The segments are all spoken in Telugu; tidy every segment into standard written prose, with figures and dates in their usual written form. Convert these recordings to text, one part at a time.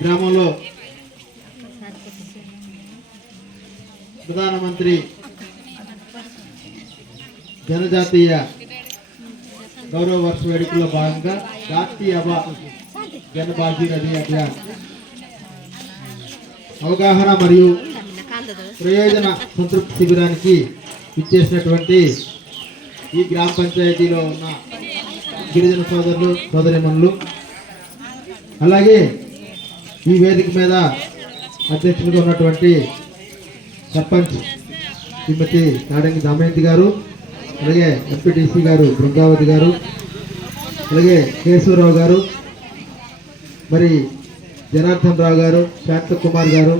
గ్రామంలో ప్రధానమంత్రి జనజాతీయ గౌరవ వర్ష వేడుకల్లో భాగంగా జాతీయ జన భాగీరథి అభియాన్ అవగాహన మరియు ప్రయోజన సంతృప్తి శిబిరానికి ఇచ్చేసినటువంటి ఈ గ్రామ పంచాయతీలో ఉన్న గిరిజన సోదరులు సోదరిమణులు, అలాగే ఈ వేదిక మీద అధ్యక్షులుగా ఉన్నటువంటి సర్పంచ్ శ్రీమతి నాడంగి దమయంతి గారు, అలాగే ఎంపీటీసీ గారు బృందావతి గారు, అలాగే కేశవరావు గారు, మరి జనార్దన్ రావు గారు, శాంతకుమార్ గారు,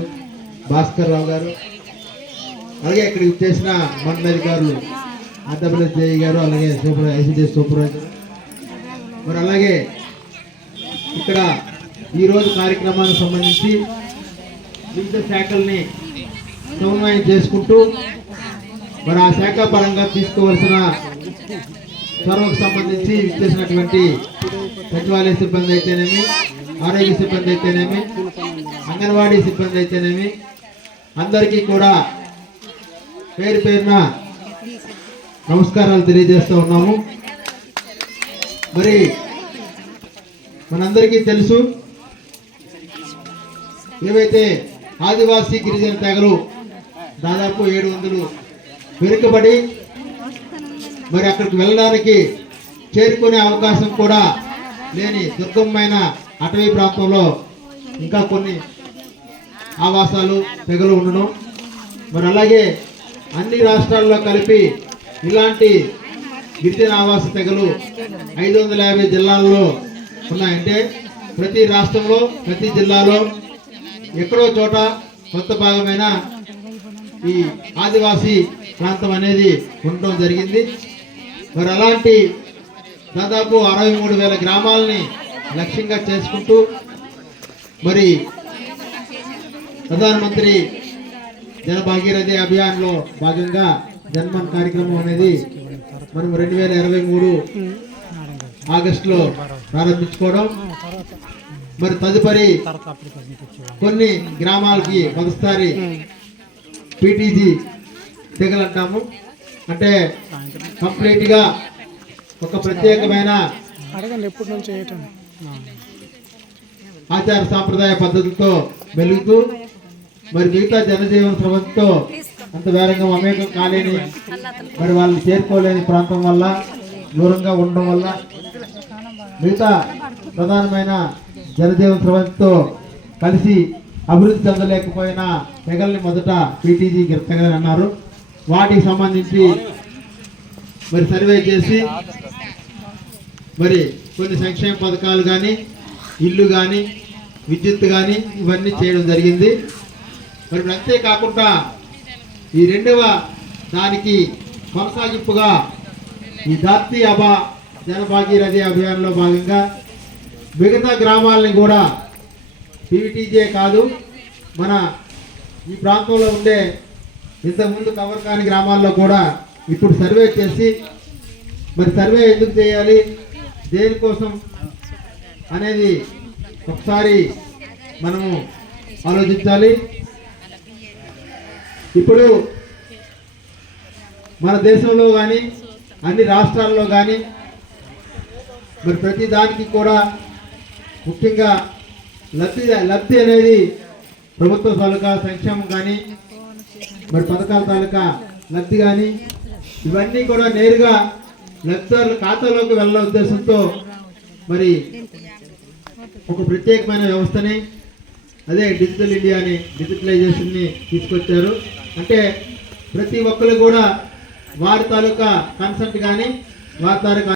భాస్కర్ రావు గారు, అలాగే ఇక్కడికి చేసిన మండల అధికారులు ఆర్డబ్ల్యూఎస్జేఈ గారు, అలాగే ఐసీడీ సూపర్వైజర్, మరి అలాగే ఇక్కడ ఈరోజు కార్యక్రమానికి సంబంధించి వివిధ శాఖల్ని సమన్వయం చేసుకుంటూ మరి ఆ శాఖ పరంగా తీసుకోవాల్సిన చొరవకు సంబంధించి ఇచ్చేసినటువంటి సచివాలయ సిబ్బంది అయితేనేమి, ఆరోగ్య సిబ్బంది అయితేనేమి, అంగన్వాడీ సిబ్బంది అయితేనేమి, అందరికీ కూడా పేరు పేరున నమస్కారాలు తెలియజేస్తూ ఉన్నాము. మరి మనందరికీ తెలుసు, ఏవైతే ఆదివాసీ గిరిజన తెగలు దాదాపు 700 వెనుకబడి మరి అక్కడికి వెళ్ళడానికి చేరుకునే అవకాశం కూడా లేని దుర్గమమైన అటవీ ప్రాంతంలో ఇంకా కొన్ని ఆవాసాలు తెగలు ఉండడం, మరి అలాగే అన్ని రాష్ట్రాల్లో కలిపి ఇలాంటి గిరిజన ఆవాస తెగలు 550 జిల్లాల్లో ఉన్నాయంటే ప్రతి రాష్ట్రంలో ప్రతి జిల్లాలో ఎక్కడో చోట కొత్త భాగమైన ఈ ఆదివాసీ ప్రాంతం అనేది ఉండటం జరిగింది. మరి అలాంటి దాదాపు 63,000 గ్రామాలని లక్ష్యంగా చేసుకుంటూ మరి ప్రధానమంత్రి జన భాగీరథి అభియాన్లో భాగంగా జన్మన్ కార్యక్రమం అనేది మనం 2023 ఆగస్టులో ప్రారంభించుకోవడం, మరి తదుపరి కొన్ని గ్రామాలకి మొదటిసారి పీటీజీ తెగలు అంటాము, అంటే కంప్లీట్గా ఒక ప్రత్యేకమైన ఆచార సాంప్రదాయ పద్ధతులతో మెలుగుతూ మరి మిగతా జనజీవన స్రవంతితో అంత వేరంగా మమేకం కాలేని, మరి వాళ్ళు చేరుకోలేని ప్రాంతం వల్ల, దూరంగా ఉండడం వల్ల మిగతా ప్రధానమైన జనజీవన స్రవంతితో కలిసి అభివృద్ధి చెందలేకపోయిన తెగల్ని మొదట పీటీజీ తెగలని అన్నారు. వాటికి సంబంధించి మరి సర్వే చేసి మరి కొన్ని సంక్షేమ పథకాలు కానీ, ఇల్లు కానీ, విద్యుత్ కానీ ఇవన్నీ చేయడం జరిగింది. మరి అంతేకాకుండా ఈ రెండవ దానికి కొనసాగింపుగా ఈ జాతీయ జన భాగీరథి అభియాన్లో భాగంగా మిగతా గ్రామాలని కూడా పీటీజే కాదు, మన ఈ ప్రాంతంలో ఉండే ఇంతకుముందు కవర్ కాని గ్రామాల్లో కూడా ఇప్పుడు సర్వే చేసి మరి సర్వే ఎందుకు చేయాలి, దేనికోసం అనేది ఒకసారి మనము ఆలోచించాలి. ఇప్పుడు మన దేశంలో కానీ అన్ని రాష్ట్రాల్లో కానీ మరి ప్రతి దానికి కూడా ముఖ్యంగా లబ్ధి అనేది ప్రభుత్వ తాలూకా సంక్షేమం కానీ, మరి పథకాల తాలూకా లబ్ధి కానీ ఇవన్నీ కూడా నేరుగా లబ్ధిదారుల ఖాతాలోకి వెళ్ళే ఉద్దేశంతో మరి ఒక ప్రత్యేకమైన వ్యవస్థని, అదే డిజిటల్ ఇండియాని, డిజిటలైజేషన్ని తీసుకొచ్చారు. అంటే ప్రతి ఒక్కరు కూడా వారి తాలూకా కన్సెంట్ కానీ వారి తాలూకా